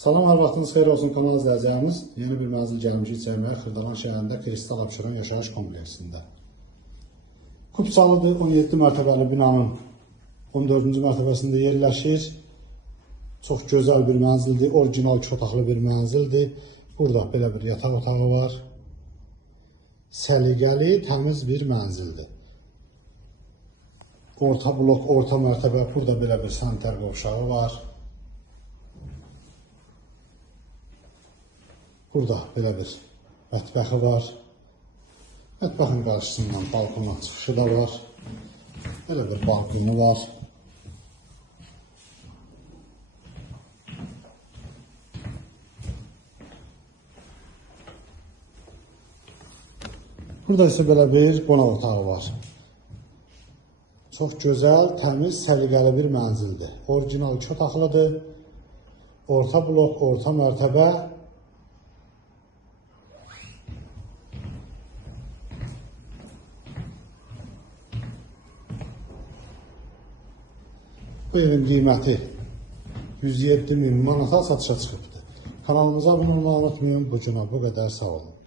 Salam, hər vaxtınız xeyir olsun kanal izləyicilərimiz. Yeni bir mənzil gəlmişik çəkməyə Xırdalan şəhərində Kristal Abşeron yaşayış kompleksində. Kupçalıdır, 17 mərtəbəli binanın 14-cü mərtəbəsində yerləşir. Çox gözəl bir mənzildir, orijinal 2 otaqlı bir mənzildir. Burada belə bir yataq otağı var. Səliqəli, təmiz bir mənzildir. Orta blok, orta mərtəbə, burada belə bir sanitar qovşağı var. Burada belə bir mətbəxi var. Mətbəxin qarşısından balkona çıxışı da var. Belə bir balkonu var. Burada isə belə bir qonaq otağı var. Çox gözəl, təmiz, səliqəli bir mənzildir. Orijinal 2 otaqlıdır. Orta blok, orta mərtəbə. Bu evin qiyməti 107.000 manata satışa çıxıbdır. Kanalımıza abunə olmayı unutmayın. Bu günə bu qədər, sağ olun.